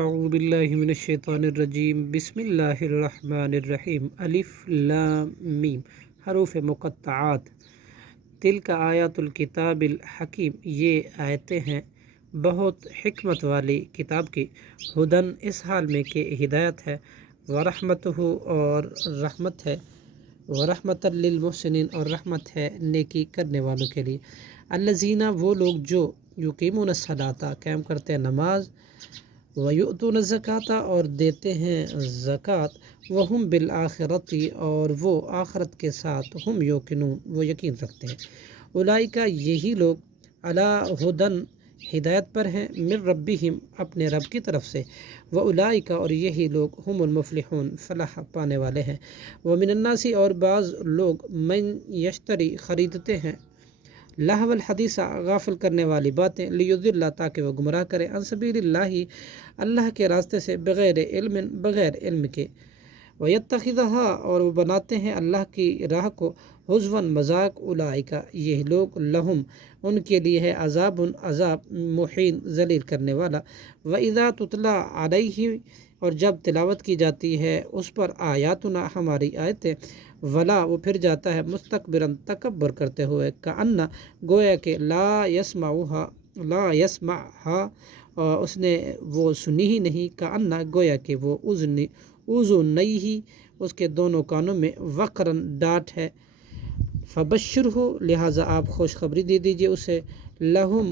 اعوذ باللہ من الشیطان الرجیم بسم اللہ الرحمن الرحیم الف لام میم حروف مقطعات تلک آیات الکتاب الحکیم، یہ آیتیں ہیں بہت حکمت والی کتاب کی، ہدن اس حال میں کہ ہدایت ہے، ورحمتہ اور رحمت ہے، ورحمۃ للمحسنین اور رحمت ہے نیکی کرنے والوں کے لیے، الذین وہ لوگ جو یقیمون الصلاۃ قائم کرتے ہیں نماز، وَيُؤْتُونَ الزَّكَاةَ اور دیتے ہیں زکوٰۃ، وَهُمْ بِالْآخِرَةِ اور وہ آخرت کے ساتھ، ہم یوقنون وہ یقین رکھتے ہیں، اولئک یہی لوگ علی ہدن ہدایت پر ہیں، من ربہم اپنے رب کی طرف سے، وَأُولَئِكَ اور یہی لوگ ہم المفلحون فلاح پانے والے ہیں، وَمِنَ النَّاسِ اور بعض لوگ من یشتری خریدتے ہیں، لہو الحدیث غافل کرنے والی باتیں، لیضل تاکہ وہ گمراہ کرے، عن سبیل اللہ اللہ کے راستے سے، بغیر علم بغیر علم کے، وَيَتَّخِذَهَا اور وہ بناتے ہیں اللہ کی راہ کو حضوا مذاق، اولئک یہ لوگ لہم ان کے لیے ہے عذاب مہین ذلیل کرنے والا، وَإِذَا تُتْلَى عَلَيْهِ اور جب تلاوت کی جاتی ہے اس پر آیاتنا ہماری آیتیں، ولا وہ پھر جاتا ہے مستکبرن تکبر کرتے ہوئے، کأن گویا کہ لا یسمعها اس نے وہ سنی ہی نہیں، کأن گویا کہ وہ اذنیہ اس کے دونوں کانوں میں وقرن ڈانٹ ہے، فبشرہ لہٰذا آپ خوشخبری دے دیجئے اسے، لہم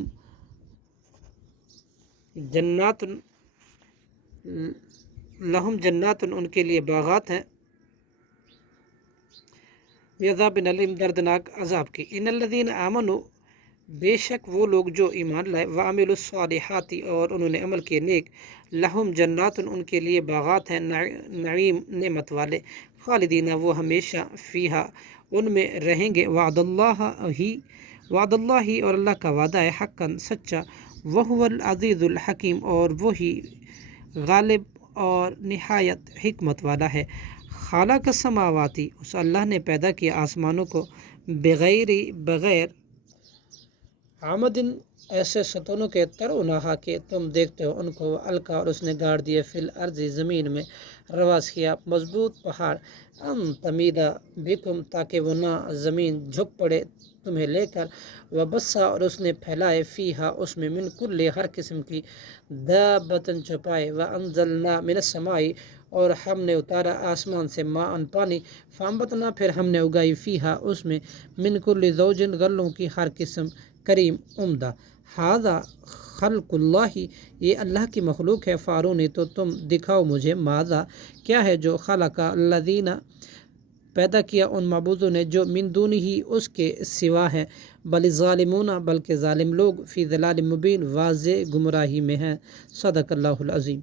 جنات ان کے لیے باغات ہیں، عذاب علیم دردناک عذاب کی، ان الذین آمنوا بے شک وہ لوگ جو ایمان لائے، وعملوا الصالحات اور انہوں نے عمل کیے نیک، لہم جنات ان کے لیے باغات ہیں، نعیم نعمت والے، خالدین وہ ہمیشہ فیہا ان میں رہیں گے، وعد اللہ اور اللہ کا وعدہ ہے، حقا سچا، وہو العزیز الحکیم اور وہی غالب اور نہایت حکمت والا ہے، خالق السماواتی اس اللہ نے پیدا کیا آسمانوں کو، بغیر عمدن ایسے ستونوں کے ترونہا کہ تم دیکھتے ہو ان کو، القا اور اس نے گاڑ دیے فی الارض زمین میں، رواسیا مضبوط پہاڑ، ان تمیدہ بکم تاکہ وہ نہ زمین جھک پڑے تمہیں لے کر، وبسا اور اس نے پھیلائے فیہا اس میں، من کل ہر قسم کی دابتن چھپائے، وانزلنا من السماء اور ہم نے اتارا آسمان سے، ماء پانی، فانبتنا پھر ہم نے اگائی فیہا اس میں، من کل زوجن غلوں کی ہر قسم، کریم عمدہ، ھذا خلق اللہ یہ اللہ کی مخلوق ہے، فارونی تو تم دکھاؤ مجھے، ماذا کیا ہے جو، خلق الذین پیدا کیا ان معبودوں نے، جو من دونہ ہی اس کے سوا ہیں، بل الظالمون بلکہ ظالم لوگ، فی ضلال مبین واضح گمراہی میں ہیں، صدق اللہ العظیم۔